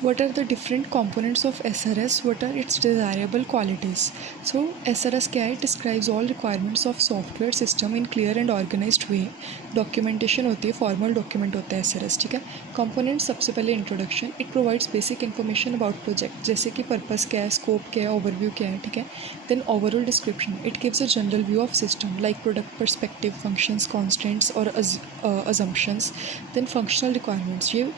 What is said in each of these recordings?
What are the different components of SRS? What are its desirable qualities? So SRS क्या है? It describes all requirements of software system in clear and organized way. Documentation होती है, formal document होता है SRS, ठीक है. Components सबसे पहले introduction. It provides basic information about project, जैसे कि purpose क्या है, scope क्या है, overview क्या है, ठीक है. Then overall description. It gives a general view of system like product perspective, functions, constraints और assumptions. Then functional requirements. ये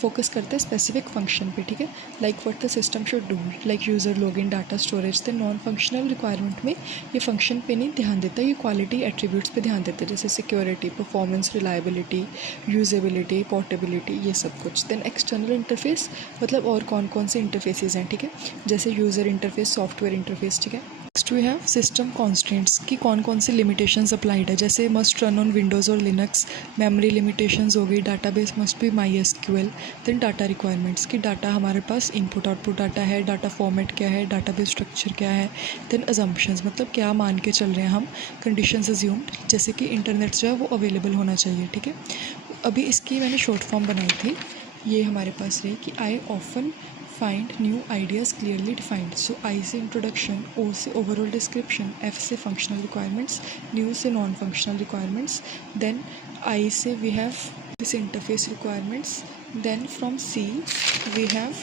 फोकस करते हैं स्पेसिफिक फंक्शन पे, ठीक है. Like what the system should do, like user login, data storage. The non functional requirement में ये function पे नहीं ध्यान देता, ये क्वालिटी एट्रीब्यूट्स पे ध्यान देता है, जैसे security, performance, reliability, usability, portability, ये सब कुछ. देन एक्सटर्नल इंटरफेस, मतलब और कौन कौन से इंटरफेसेस हैं, ठीक है, जैसे यूज़र इंटरफेस, सॉफ्टवेयर इंटरफेस, ठीक है. Next we have system constants की कौन कौन सी लिमिटेशंस अप्लाइड है, जैसे मस्ट रन ऑन विंडोज़ और लिनक्स. मेमोरी लिमिटेशंस हो गई, database must be MySQL. Then data requirements की डाटा हमारे पास इनपुट आउटपुट डाटा है, डाटा फॉर्मेट क्या है, डाटाबेस स्ट्रक्चर क्या है. देन अजम्पशंस, मतलब क्या मान के चल रहे हैं हम. कंडीशंस अज्यूम्ड, जैसे कि इंटरनेट जो है वो अवेलेबल होना चाहिए, ठीक है. अभी इसकी मैंने शॉर्ट फॉर्म बनाई थी, ये हमारे पास रही कि I often find new ideas clearly defined. So I से इंट्रोडक्शन, ओ से ओवरऑल डिस्क्रिप्शन, एफ से फंक्शनल रिक्वायरमेंट्स, न्यू से non functional requirements. Then I से we have this interface requirements. Then from C we have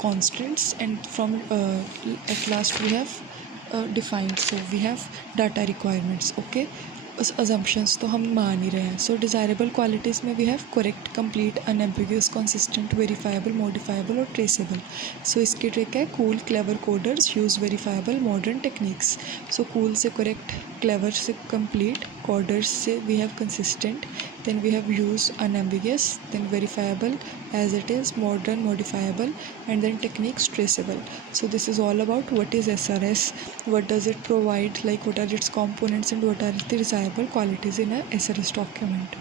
constraints, and from at last we have defined. So we have data requirements. Okay, assumptions तो हम मान ही रहे हैं. So desirable qualities में we have correct, complete, unambiguous, consistent, verifiable, modifiable और traceable. So इसकी trick है cool, clever coders use verifiable modern techniques. So cool से correct, clever से complete, coders से we have consistent, then we have use unambiguous, then verifiable as it is, modern, modifiable, and then techniques traceable. So this is all about what is SRS, what does it provide, like what are its components and what are the desirable qualities in a SRS document.